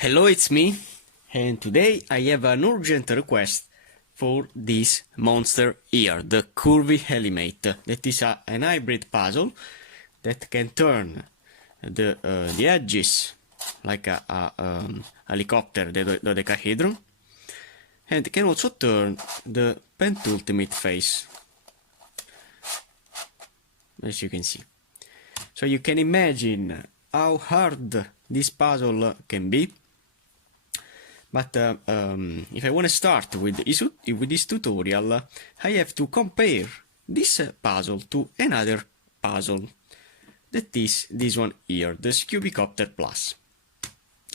Hello, it's me, and today I have an urgent request for this monster here, the Curvy Helimate. That is an hybrid puzzle that can turn the edges like a helicopter dodecahedron, and can also turn the Pentultimate face, as you can see. So you can imagine how hard this puzzle can be. But if I want to start with this tutorial, I have to compare this puzzle to another puzzle. That is this one here, the Helicopter Plus.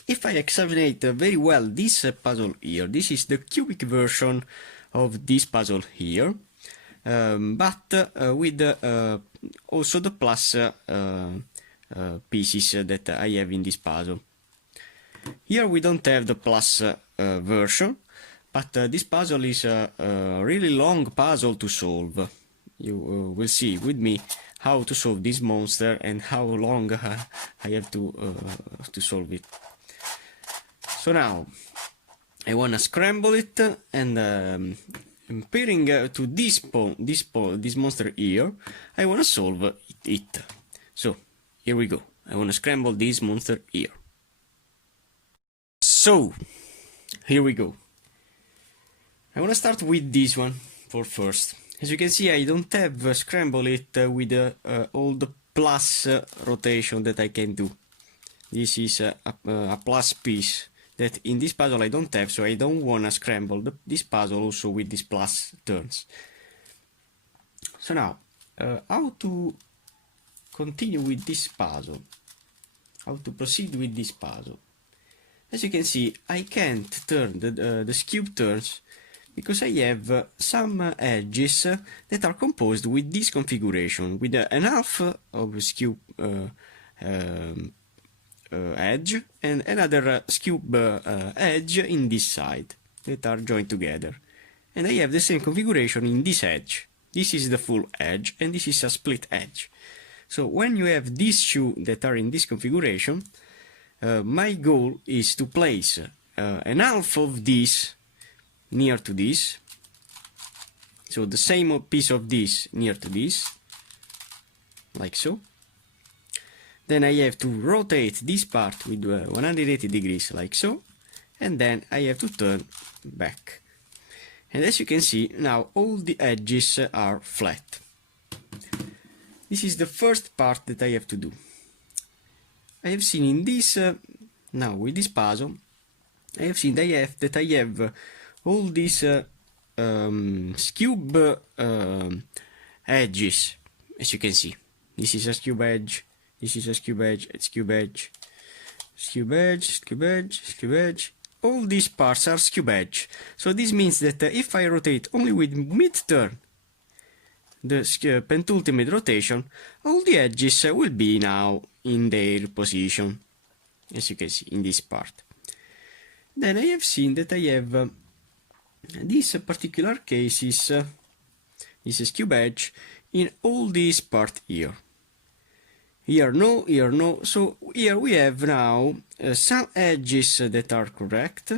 If I examine very well this puzzle here, this is the cubic version of this puzzle here, but with also the plus pieces that I have in this puzzle. Here we don't have the plus version, but this puzzle is a really long puzzle to solve. You will see with me how to solve this monster and how long I have to solve it. So now I wanna scramble it, and comparing to this monster here, I wanna solve it. So here we go. I wanna scramble this monster here. So, here we go. I want to start with this one for first. As you can see, I don't have scramble it with all the plus rotation that I can do. This is a plus piece that in this puzzle I don't have, so I don't want to scramble this puzzle also with these plus turns. So now, how to continue with this puzzle? How to proceed with this puzzle? As you can see, I can't turn the cube turns because I have some edges that are composed with this configuration, with an half of cube edge and another cube edge in this side that are joined together. And I have the same configuration in this edge. This is the full edge and this is a split edge. So when you have these two that are in this configuration, my goal is to place an half of this near to this, so the same piece of this near to this, like so. Then I have to rotate this part with 180 degrees, like so, and then I have to turn back. And as you can see, now all the edges are flat. This is the first part that I have to do. I have seen in this, now with this puzzle, I have seen that I have all these cube edges, as you can see. This is a cube edge, this is a cube edge, it's cube edge, cube edge, cube edge, cube edge. All these parts are cube edge. So this means that if I rotate only with mid-turn, the Pentultimate rotation, all the edges will be now in their position, as you can see in this part. Then I have seen that I have this particular cases, this is cube edge, in all these part here. Here no, so here we have now some edges that are correct,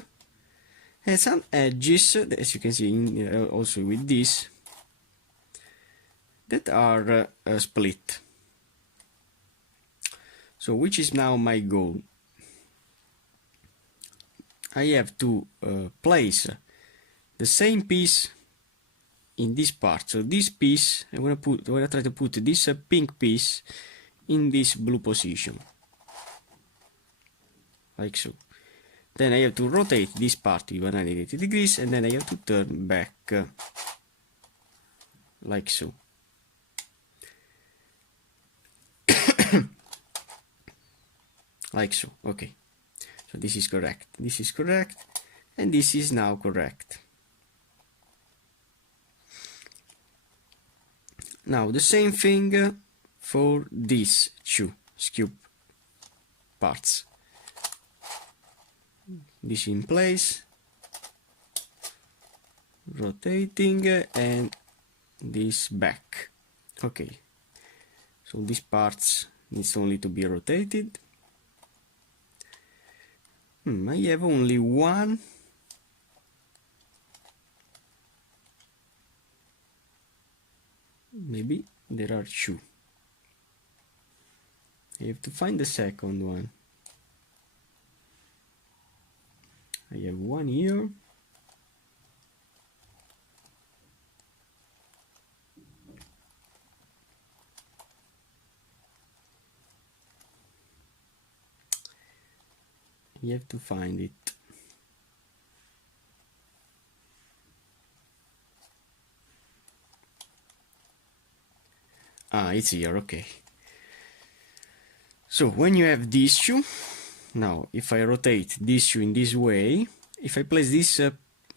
and some edges, as you can see also with this, that are split. So which is now my goal? I have to place the same piece in this part. So this piece, I want to try to put this pink piece in this blue position, like so. Then I have to rotate this part with 180 degrees, and then I have to turn back, like so. Like so, okay. So this is correct, and this is now correct. Now the same thing for these two cube parts. This in place, rotating, and this back. Okay, so these parts needs only to be rotated. I have only one. Maybe there are two. I have to find the second one. I have one here. You have to find it. Ah, it's here, okay. So when you have these two, now if I rotate these two in this way, if I place this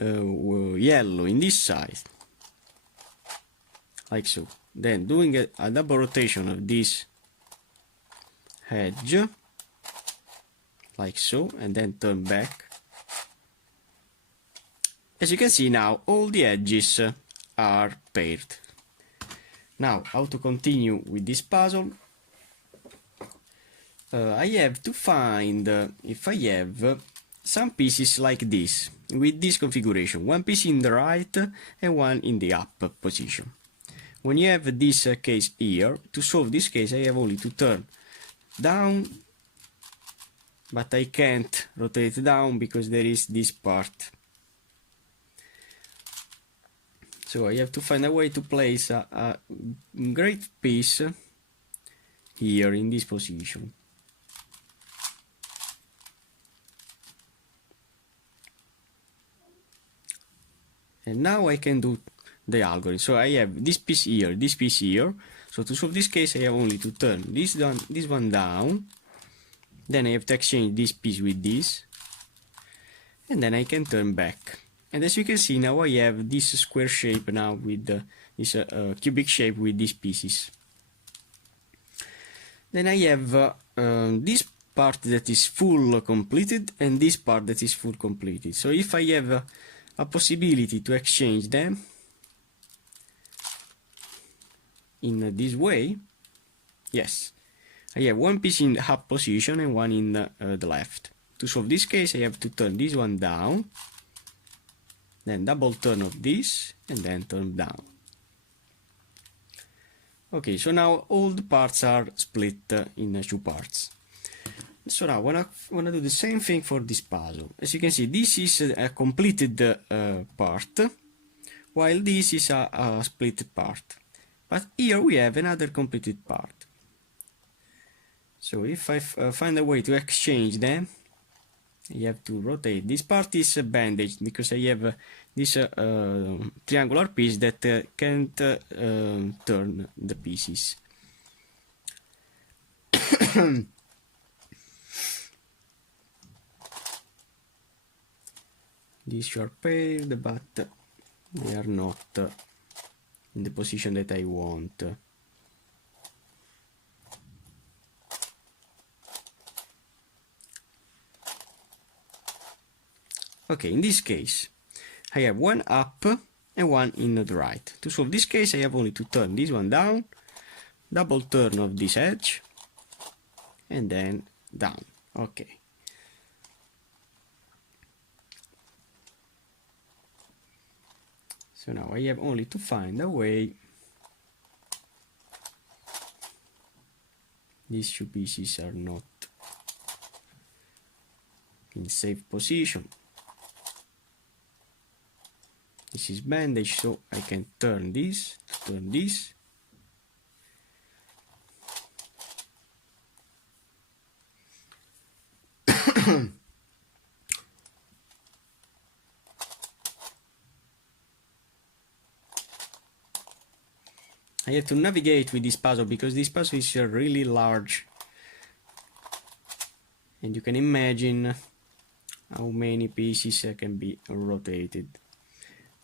yellow in this side, like so, then doing a double rotation of this edge, like so, and then turn back. As you can see now, all the edges are paired. Now, how to continue with this puzzle? I have to find if I have some pieces like this, with this configuration, one piece in the right and one in the up position. When you have this case here, to solve this case I have only to turn down, but I can't rotate down because there is this part. So I have to find a way to place a great piece here in this position. And now I can do the algorithm. So I have this piece here, this piece here. So to solve this case I have only to turn this one down. Then I have to exchange this piece with this. And then I can turn back. And as you can see now I have this square shape now with this cubic shape with these pieces. Then I have this part that is full completed and this part that is full completed. So if I have a possibility to exchange them in this way, yes, I have one piece in the up position and one in the left. To solve this case I have to turn this one down, then double turn of this and then turn down. Okay, so now all the parts are split in two parts. So now I wanna do the same thing for this puzzle. As you can see, this is a completed part, while this is a split part. But here we have another completed part. So if I find a way to exchange them, you have to rotate. This part is bandaged because I have this triangular piece that can't turn the pieces. These are paired, but they are not in the position that I want. Okay, in this case, I have one up and one in the right. To solve this case, I have only to turn this one down, double turn of this edge, and then down. Okay. So now I have only to find a way. These two pieces are not in safe position. This is bandaged, so I can turn this to turn this. I have to navigate with this puzzle because this puzzle is really large, and you can imagine how many pieces can be rotated.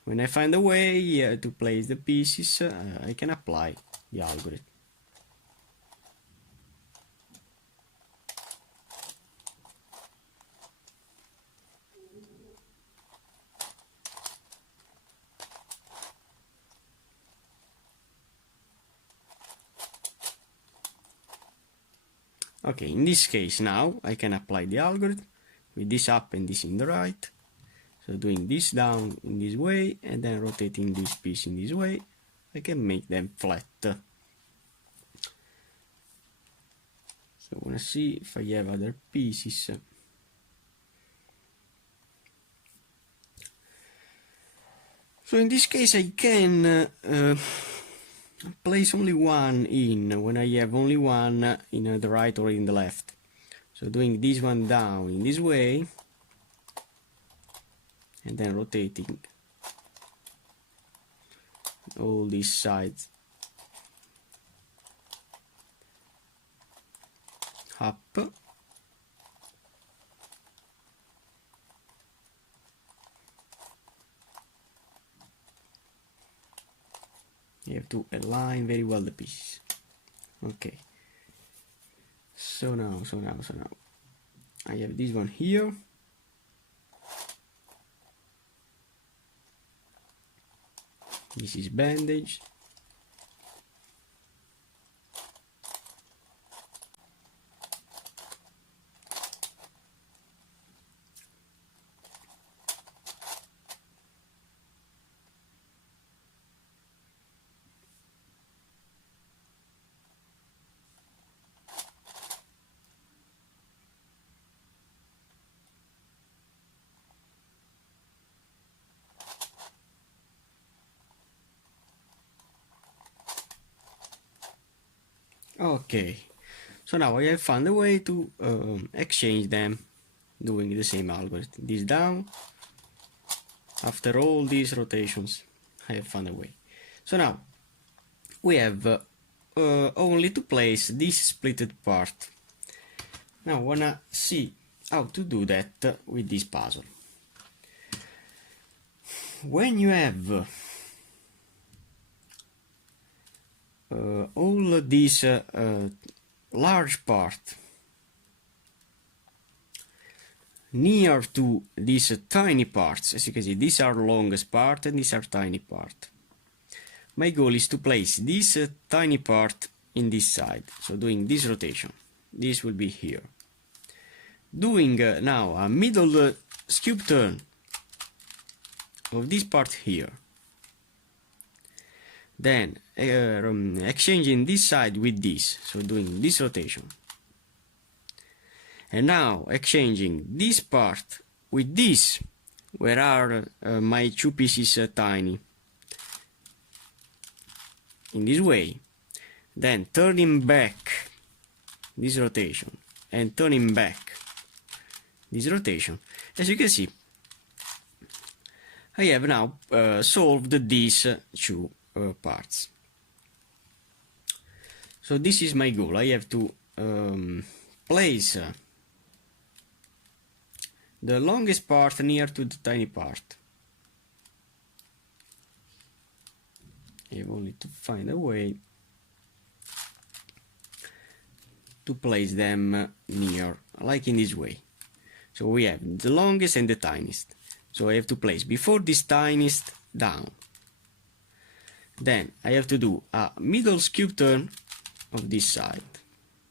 When I find a way to place the pieces, I can apply the algorithm. Okay, in this case now I can apply the algorithm. with this up and this in the right. So doing this down in this way and then rotating this piece in this way, I can make them flat. So I want to see if I have other pieces. So in this case I can place only one in when I have only one in the right or in the left. So doing this one down in this way and then rotating all these sides up. You have to align very well the pieces. Okay. So now I have this one here. This is bandage. Okay, so now I have found a way to exchange them doing the same algorithm. This down, after all these rotations, I have found a way. So now we have only to place this splitted part. Now I wanna see how to do that with this puzzle. When you have all this large part near to these tiny parts, as you can see, these are longest part and these are tiny part. My goal is to place this tiny part in this side, so doing this rotation, this will be here. Doing now a middle scoop turn of this part here. Then exchanging this side with this, so doing this rotation. And now exchanging this part with this, where are my two pieces tiny, in this way. Then turning back this rotation and turning back this rotation. As you can see, I have now solved these two parts. So this is my goal. I have to place the longest part near to the tiny part. I have only to find a way to place them near, like in this way. So we have the longest and the tiniest. So I have to place before this tiniest down. Then I have to do a middle scoop turn of this side.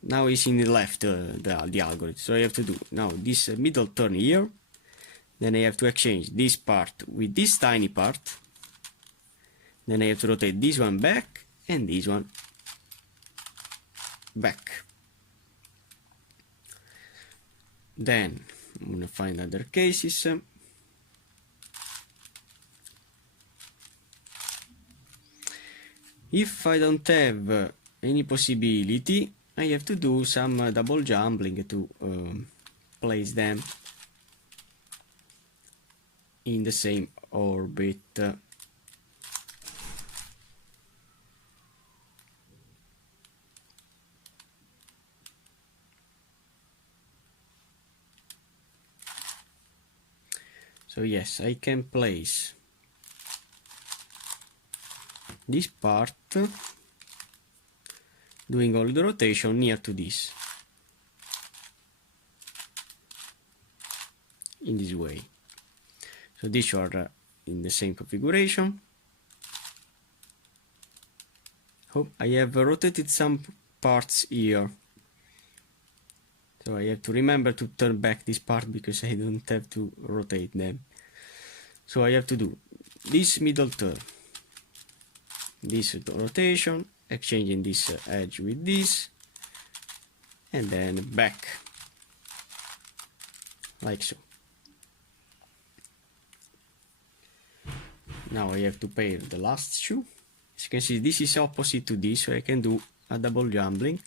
Now it's in the left, the algorithm. So I have to do now this middle turn here. Then I have to exchange this part with this tiny part. Then I have to rotate this one back and this one back. Then I'm gonna find other cases. If I don't have any possibility, I have to do some double jumbling to place them in the same orbit. So yes, I can place this part doing all the rotation near to this in this way. So these are in the same configuration. I have rotated some parts here, So I have to remember to turn back this part because I don't have to rotate them. So I have to do this middle turn, this rotation, exchanging this edge with this, and then back, like so. Now I have to pair the last shoe. As you can see, this is opposite to this, so I can do a double jumbling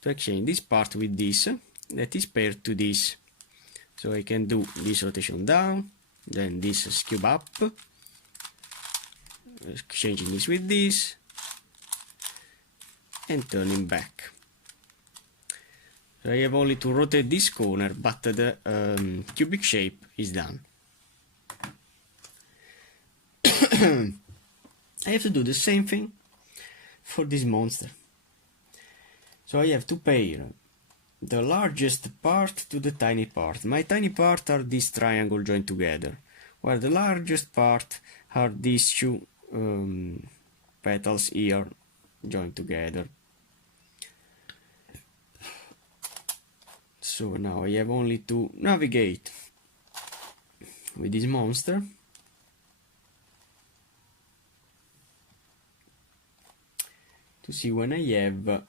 to exchange this part with this that is paired to this. So I can do this rotation down, then this skew up, exchanging this with this, and turning back. So I have only to rotate this corner, but the cubic shape is done. I have to do the same thing for this monster. So I have to pair the largest part to the tiny part. My tiny part are this triangle joined together, while the largest part are these two petals here joined together. So now I have only to navigate with this monster to see when I have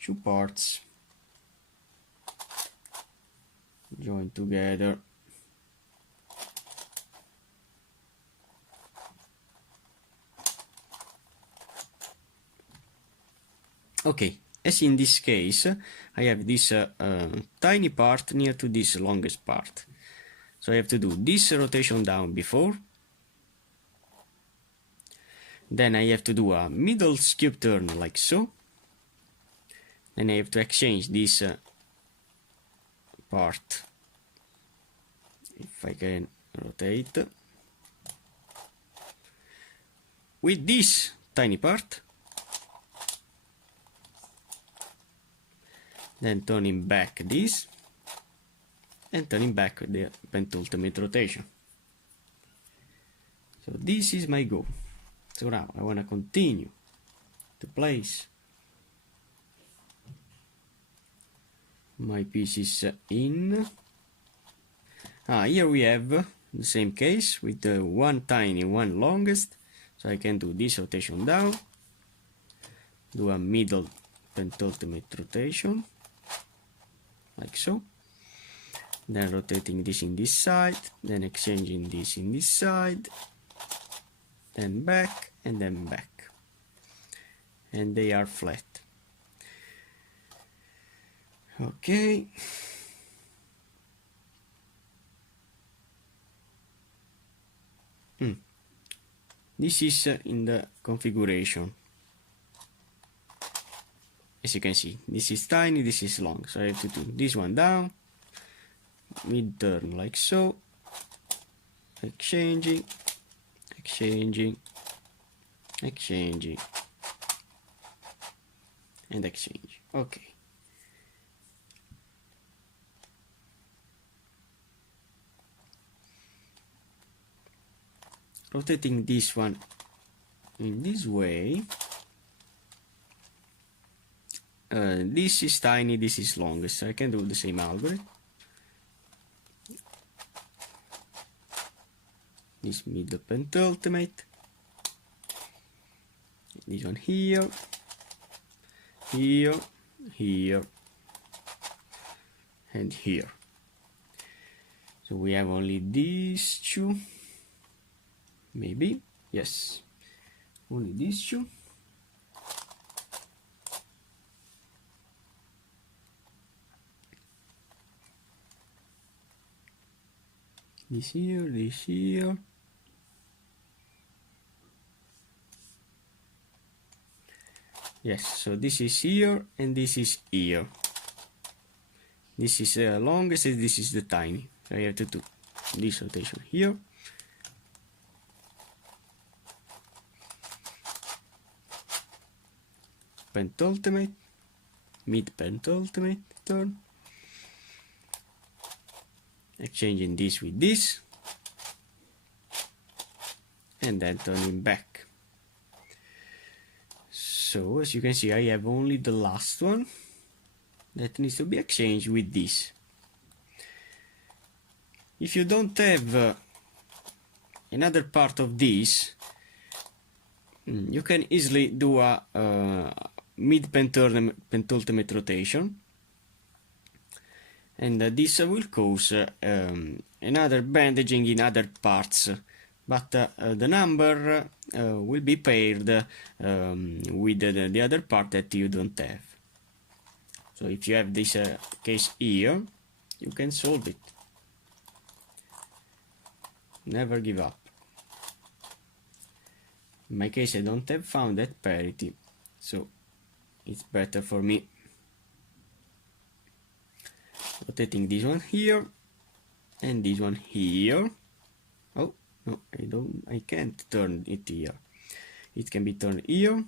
two parts joined together. Okay, as in this case, I have this tiny part near to this longest part. So I have to do this rotation down before. Then I have to do a middle skew turn like so. Then I have to exchange this part, if I can rotate, with this tiny part. Then turning back this, and turning back the Pentultimate rotation. So this is my goal. So now I want to continue to place my pieces in. Here we have the same case with the one tiny, one longest. So I can do this rotation down, do a middle Pentultimate rotation, like so. Then rotating this in this side, then exchanging this in this side, then back, and then back. And they are flat. Okay. This is in the configuration. As you can see, this is tiny, this is long. So I have to do this one down, mid turn like so, exchanging, exchanging, exchanging, and exchange. Okay. Rotating this one in this way. This is tiny, this is longest, so I can do the same algorithm. This middle Pentultimate, this one here, here, here, and here. So we have only these two, maybe, yes, only these two. This here, this here. Yes, so this is here and this is here. This is the longest and this is the tiny. So I have to do this rotation here. Pentultimate, mid Pentultimate turn. Exchanging this with this, and then turning back. So as you can see, I have only the last one that needs to be exchanged with this. If you don't have another part of this, you can easily do a mid-pentultimate rotation, and this will cause another bandaging in other parts, but the number will be paired with the other part that you don't have. So if you have this case here, you can solve it. Never give up. In my case, I don't have found that parity, so it's better for me rotating this one here and this one here. Oh no, I can't turn it here. It can be turned here,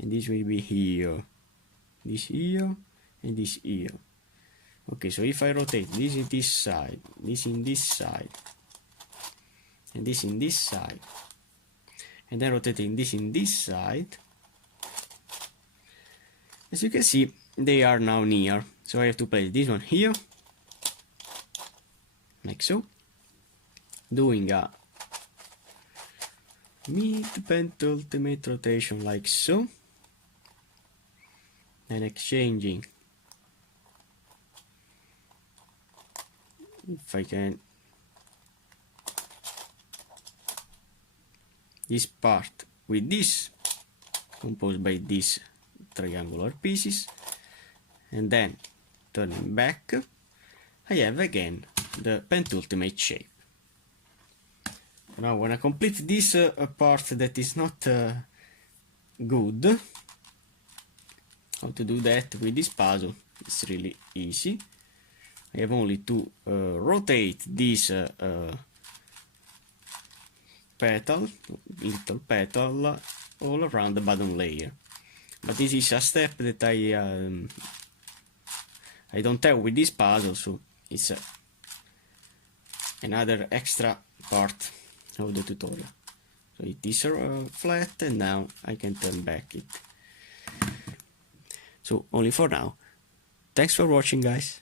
and this will be here, this here, and this here. Okay, so if I rotate this in this side, this in this side, and this in this side, and then rotating this in this side, as you can see, they are now near. So I have to place this one here, like so, doing a mid-pentultimate rotation like so, and exchanging, if I can, this part with this, composed by these triangular pieces, and then turning back, I have again the pentultimate shape. Now when I complete this part that is not good, how to do that with this puzzle? It's really easy. I have only to rotate this little petal all around the bottom layer. But this is a step that I don't have with this puzzle, so it's another extra part of the tutorial. So it is flat, and now I can turn back it. So only for now. Thanks for watching, guys.